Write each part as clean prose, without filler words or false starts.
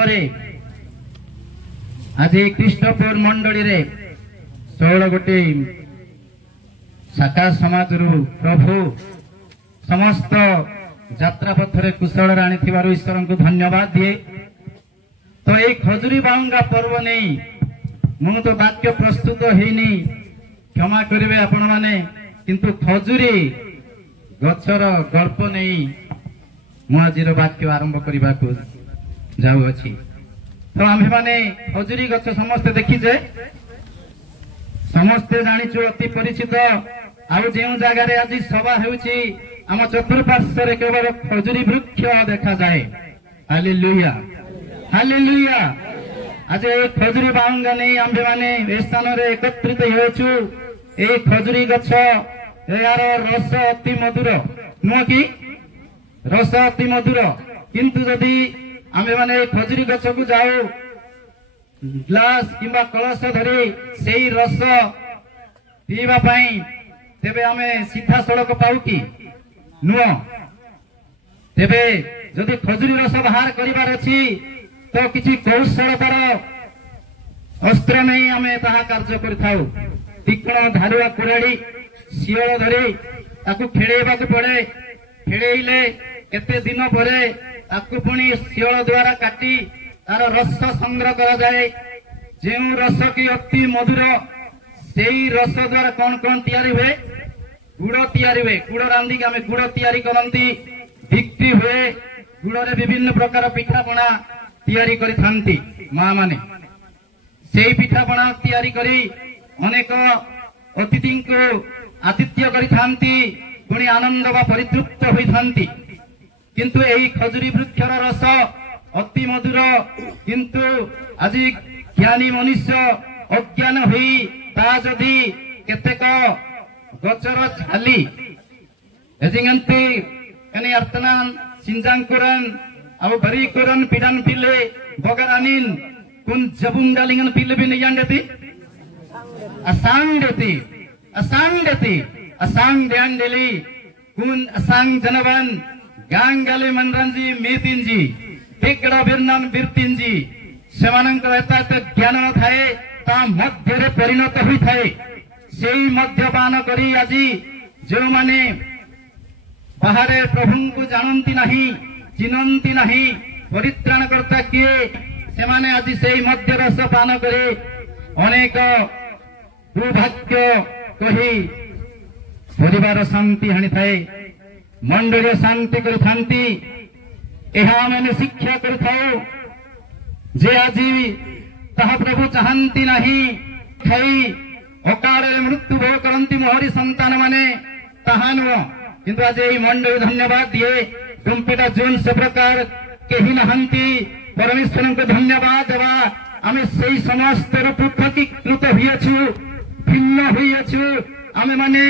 परे आज कृष्णपुर मंडली रे 16 गोटे शाखा समाज प्रभु समस्त यात्रा पथरे कुशल राणी थिबारु ईश्वर को धन्यवाद दिए। तो ये खजुरी बाहुंगा पर्व नहीं मु तो वाक्य प्रस्तुत हेनी क्षमा करेंगे आपण माने, किंतु खजुरी गछर गल्प नहीं मुझे वाक्य आरंभ करने को जाऊँगी। तो आम मैंने खजुरी गछ समस्ते देखीचे, समस्ते जाचु अति परिचित। आउ जो जगार आज सभा होउची आम चतुर्पार्श्व केवल खजुरी वृक्ष देखा जाए। Hallelujah hallelujah. आज ये खजुरी बाहुंगा नहीं आम मैंने स्थान में एकत्रित होचु। ये खजुरी गछ यार रस अति मधुर नुह कि रस अति मधुर, किंतु जदि आमे माने खजुरी गछ को जाओ ग्लास किंबा कलश धरी से रस पीवा पाई तेबे आमे सीधा सड़क पाऊ कि नुह। तेबे जदि खजुरी रस बाहर करिबार अछि तो किछि कौशलतार अस्त्र नहीं आमे ताहा कार्य करिथाउ। तीक्ष्ण धारुआ कुराड़ी शियल धरी ताकू खेळेबाक पड़े। खेळेइले केते दिन परे ताकू पुणी शियल द्वारा काटी तार रस संग्रह करा जाए। जेउ रस की अति मधुर सेई रस द्वारा कौन कौन तैयारी हुए? गुड़ तैयारी हुए। गुड़ रांधिक आमे गुड़ तैयारी करंती, बिक्री हुए। गुड़ रे विभिन्न प्रकार पिठा पଣା तैयारी करि थांती मां माने। सेई पिठा पଣା तैयारी करी अनेक अतिथि को आतिथ्य करि थांती, पुणी आनंद बा परितृप्त होई थांती। किंतु यही खजुरी वृक्षर रस अति मधुर, किंतु आज ज्ञानी मनुष्य अज्ञान हुई ता जदि केतेक गचर छाली एजिंगंती एने अर्तनान सिंजांकुरन अब बरी कुरन पिडान पिले बगरानिन कुन जबुंगालिंगन पिले भी नहीं जानती असंग देती असंग ध्यान देली कुन असंग जनवन गांगाले मनरंजी मेतिनजी टेकड़ा बिरनान बिरतिनजी सेमानंकर एता ज्ञान थाए ता मध्यरे परिणत हुई थाए। सेई मध्यपान करी आजी जो माने बाहरे प्रभु को जानती नहीं चिन्हती नहीं परित्राण करता किए से माने आज सेई मध्य रस पान करे अनेक दुर्भाग्य कही परिवार शांति हानि थाए, मंडल शांति कर थांती। यह मैंने शिक्षा कर जे आज ताहा प्रभु चाहती नहीं खाई अकाल मृत्यु भोग करती मोहरी संतान माने ताहा नुह, किंतु आज यही मंडल धन्यवाद दिए गुंपेटा जोन से प्रकार कही नहांती परमेश्वर को धन्यवाद देवा। आमे सही समस्त पृथकीकृत हुई भिन्न हुई आमे माने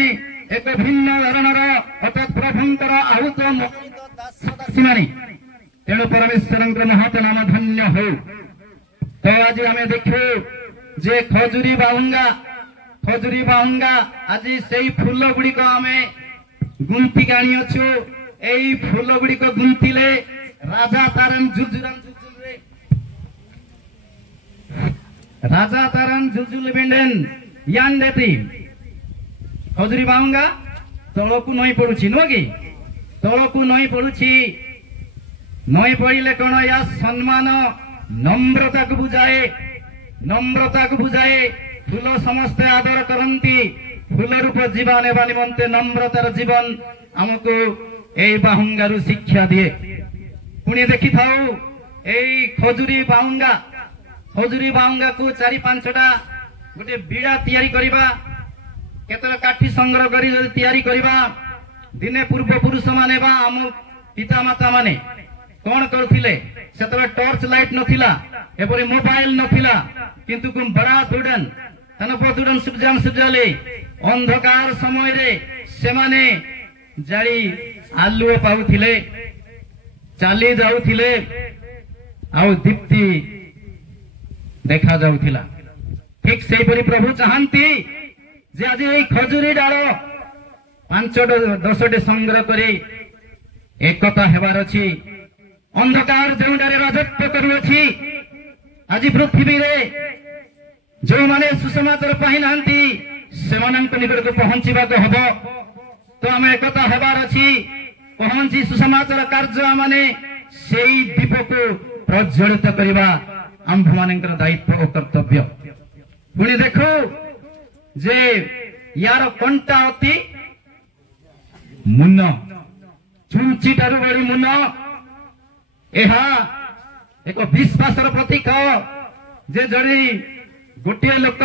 एक भिन्न धरणर अर्थात प्रभुंकर आहुत दासी तेणु परमेश्वर महत नाम धन्य हो। तो आज आमे देखु जे खजुरी बाहुंगा आज से फूल गुड़िक आमे गुंथि आनी अच्छु। यही फूल गुड़िक गुंथिले राजा तारन जुलजुल बेंडेन यान देती खजुरी बाहुंगा तलकू नई पड़ुछि नुह कि तलकू नई पड़ुछि। नई पड़िले कौन या सम्मान नम्रता को बुझाए। फूल समस्ते आदर करती फूल रूप जीवन एवं निमंते नम्रतार जीवन आमको यही बाहुंगारू शिक्षा दिए। पुणी देखी थाऊ यही खजुरी बाहुंगा को 4-5टा गोटे बीड़ा तैयारी करिबा केतल काठी संग्रह करी तैयारी करिबा। दिने पूर्व पुरुष माने बा आम पिता माता माने कौन करथिले सेतले टॉर्च लाइट नथिला एपरि मोबाइल नथिला, किंतु कुम बड़ा दुडन तनपदुडन सुजाले अंधकार समय रे सेमाने जाली आलुओ पाउथिले चाली जाउथिले आउ दीप्ति देखा जाउथिला। ठीक से प्रभु चाहती जे आज ये खजुरी डाल 5-10 संग्रह करी एकता हेबार अछि। अंधकार जोटारे राजत्व करुअछि आज पृथ्वी रे जो माने सुसमाचार पाई नांती सेमानंक निकट को पहुंचीबा को हबो तो आम एकता हेबार अछि पहुंची सुसमाचार कार्य माने सेई दीप को प्रज्वलित करबा आंभ मानकर दायित्व और कर्तव्य पुणी देखो जे यार कंटा अति मुन चुंचिटारु बड़ी मुन एहा एक विश्वासर प्रतीक जे जड़ी गोटे लोक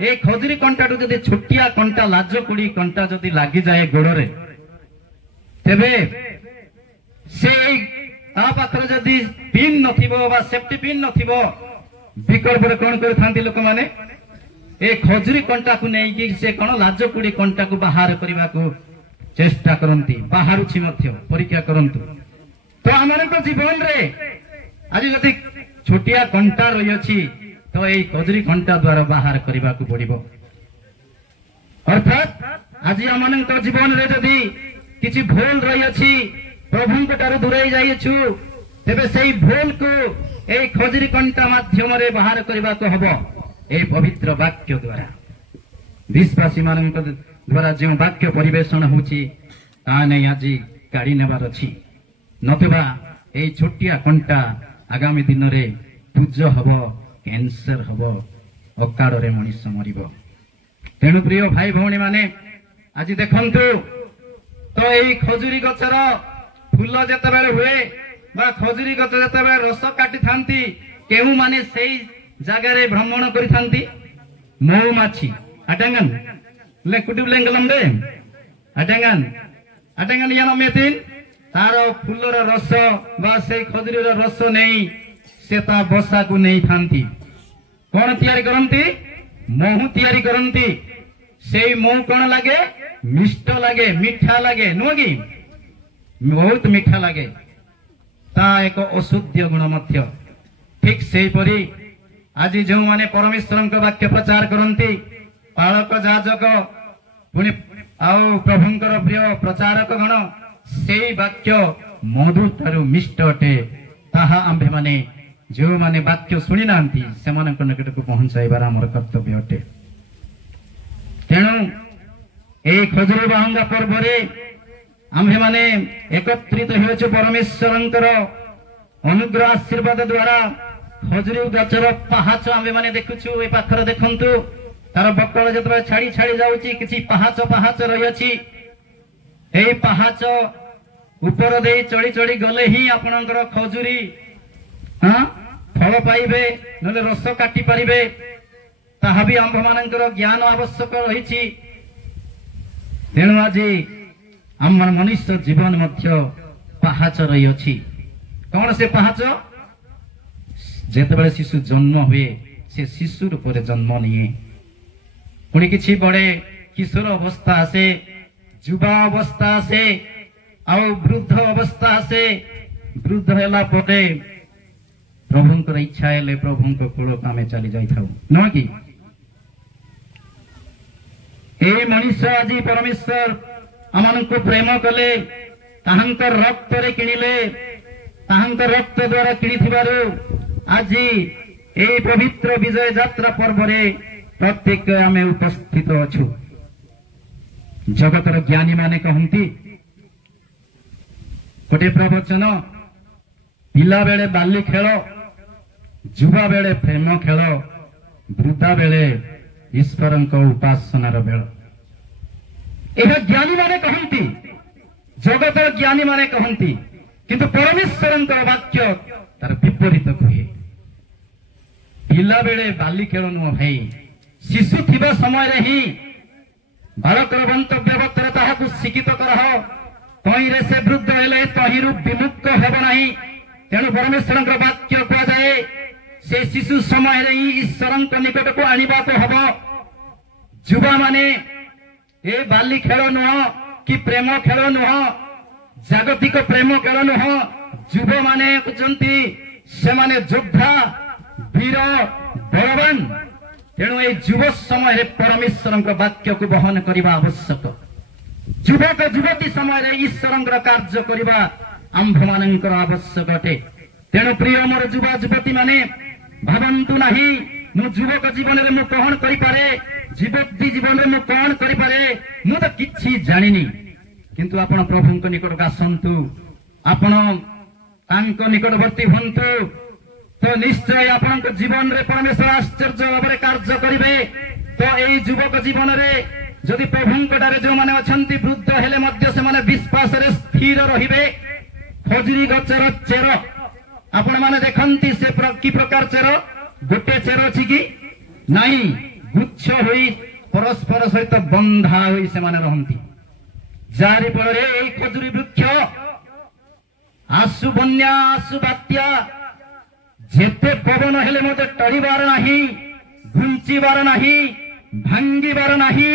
ए खजुरी कंटाटू जदि छोटिया कंटा लाज कुड़ी कंटा जदि लागी जाए गोड़े तेबे से ता पाखरे जदि पिन नथिबो बा सेफ्टी पिन नथिबो विकल्प रे कोन करथांती लोक माने ए खजुरी कंटा को नै कि से कोन लाज कुड़ी कंटा को बाहर करबा को चेष्टा करंती बाहरुछि मध्य परीक्षा करंतु तो हमर को जीवन रे आज जदि छोटिया कंटा रही अछि तो यही खजुरी कंटा द्वारा बाहर करने को पड़ो अर्थात आज आम जीवन रे जदि किसी भूल रही अछि प्रभु ठार दूरे जाइछु तेबे सेई भूल को यही खजुरी कंटा माध्यम रे बाहर करने को हबो ए पवित्र वाक्य द्वारा विश्वासी मान द्वारा जो वाक्य परिवेषण होछि ता नै आज काढ़ी नेबार अछि नतुबा ए छोटिया कंटा आगामी दिन रे पूज हबो कैंसर हबो अकाल रे मनुष्य मरिबो तेणु प्रिय भाई भौणी माने आज देखंतु तो एई खजुरी गछर फूल जेतेबेले हुए बा खजुरी गछ जेतेबेले रस काटी थांती केउ माने सेई जागा रे भ्रमण करि थांती मौमाछी आटांगन ले कुटुब लेंगलम दे आटांगन आटांगन यानो मेतिन तारो फूलर रस बा सेई खजुरी रस नेई सेता बसा को नहीं थांती कौन तैयारी करंती महू तैयारी करंती सेई महू कौन लगे मिष्ट लगे मीठा लगे नुह कि बहुत मीठा लगे ता एक अशुद्ध गुण मध्य ठीक से परी आज जो माने परमेश्वर वाक्य प्रचार करंती पालक जाजक पुणी आउ प्रभुंकर प्रिय प्रचारक गण सेई वाक्य मधु तारु मिष्ट अटे ताहा आंभे माने जो माने वाक्य शुणी नांती से निकट को पहुंचाइबार आमर कर्तव्य अटे तेणु ए खजुरी बाहुंगा पर्व रे आंभे माने एकत्रित होइछु परमेश्वरंकर अनुग्रह आशीर्वाद द्वारा खजुरी गछर पहाच आंभे माने देखुछु ए पाखर देखंतु तार बकल जतबे छाड़ी छाड़ी जाउची किछि पहाच पहाच रहि अछि ए पहाच ऊपर दे चढ़ी चढ़ी गले ही आपणकर खजुरी हां फल पाइबे नले रस काटी पारिबे ताहा भी आंभ मानकर ज्ञान आवश्यक रही तेणु आज आम मनुष्य जीवन मध्य पहाच रही अछि कौन से पहाच जेतेबेले शिशु जन्म हुए से शिशु रूप में जन्म निये पुणी किछि बड़े किशोर अवस्था आसे युवा अवस्था आसे आउ वृद्ध अवस्था आसे वृद्ध होला परे प्रभुंकर इच्छा हेले प्रभुंक कूल आमे चली जाई थाउ न कि ए मनुष्य आज परमेश्वर आमनको प्रेम कले ताहांकर रक्त रे किनिले ताहांकर रक्त द्वारा किनिथिबारु आज ए पवित्र विजय यात्रा पर्व रे प्रत्येक आमे उपस्थित अछु जगतर ज्ञानी माने कहंती गोटे प्रवचन पिला बेले बाली खेल युवा बेले प्रेम खेल वृद्धा बेले ईश्वर उपासनार बेल यह ज्ञानी माने कहंती जगतर ज्ञानी माने कहंती किंतु परमेश्वर वाक्य तार विपरीत कहे पिला बेले बाली खेल नुह भाई शिशु थिबा समय रे ही बालकर मंतव्य पत्र ताहाकु शिक्षित करह तही रे से वृद्ध हेले तहिरु विमुक्त हेब नाही तेणु परमेश्वर वाक्य कह जाए से शिशु समय रे ही ईश्वर निकट को आनिबा को हब युवा माने ए बाली खेल नुह कि प्रेम खेल नुह जागतिक प्रेम खेल नुह युवा माने कुचंती से माने योद्धा वीर बलवान तेणु ए युव समय परमेश्वर वाक्य को बहन करने आवश्यक युवक युवती समय ईश्वर कार्य करने आंभमानंकर आवश्यक अटे। तेणु प्रिय मोर युवा युवती माने भावंतु नाही मु युवक जीवन में मु कौन करिपारे, युवती जीवन में मु कौन करिपारे, मु तो किछि जानिनी। किंतु आपण प्रभु निकट आसतु, आपण तांको निकटवर्ती हंतु, तो निश्चय आपण जीवन रे परमेश्वर आश्चर्य भाव कार्य करिवे। तो यही युवक जीवन रे जदि प्रभुंकटारे जो माने अछंती वृद्ध हेले मध्य से माने विश्वास रे स्थिर रहिबे। खजुरी गचर चेर आपण माने देखंती से कि प्रकार चेर, गोटे चेर अछि कि नाही, गुच्छ होई परस्पर सहित बंधा होई से माने रहंती। जारी फल एई खजुरी वृक्ष आसु बन्या आसु बात्या जेते पवन हेले मते टळिबार नाही, घुंचीबार नाही, भांगीबार नाही।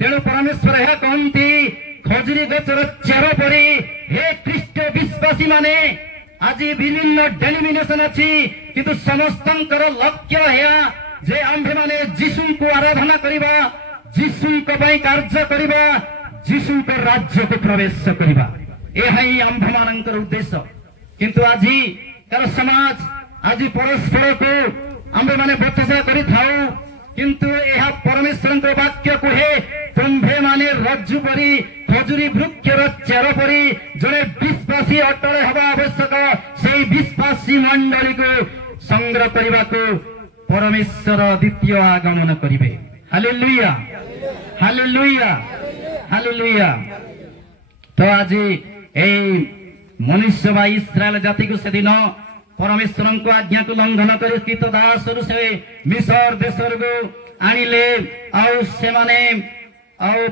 तेणु परमेश्वर हे कहंती खजुरी गचर चेर परी हे ख्रीष्ट विश्वासी माने आज विभिन्न डेनोमिनेशन अछि, किंतु समस्तंकर लक्ष्य है जे आंभे माने जीशु को आराधना करिबा, जीशु को पई कार्य करिबा, जीशु को राज्य को प्रवेश करिबा। एहा ही आंभे मानकर उद्देश्य। किंतु आजी तार समाज आज परस्पर को आंभे माने बचसा करि थाउ, किंतु यह परमेश्वर वाक्य कहे तुम्भे माने रज्जु परी खजुरी वृक्षर चेर परी जड़े विश्वासी अटल हवा आवश्यक। से विश्वासी मंडली को संग्रह करने को परमेश्वर द्वितीय आगमन करिवे। Hallelujah, hallelujah, hallelujah. तो आज ए मनुष्य बा इस्राएल जाति को सेदिन परमेश्वर को आज्ञा को लंघन कर दास से मिसर देश को आनिले। आउ से माने आउ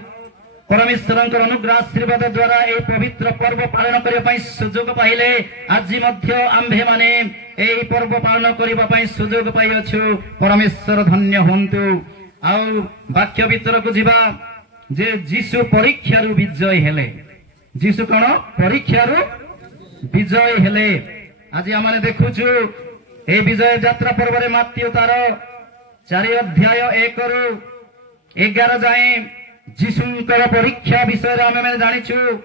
परमेश्वर अनुग्रह आशीर्वाद द्वारा ए पवित्र पर्व पालन करने सुजोग पाइले। आज मध्य आंभे माने ए पर्व पालन करने सुजोग पाइछु। परमेश्वर धन्य हंतु। आउ वाक्य भीतर को जीवा जे जीशु परीक्षारु विजय हेले। जीशु कौन परीक्षारु विजय हेले। आज आम देखुचु ए विजय यात्रा पर्व रे मात्यु तार 4 अध्याय 1 रु 11 जाए जीशुंकर परीक्षा विषय आम जानिछु।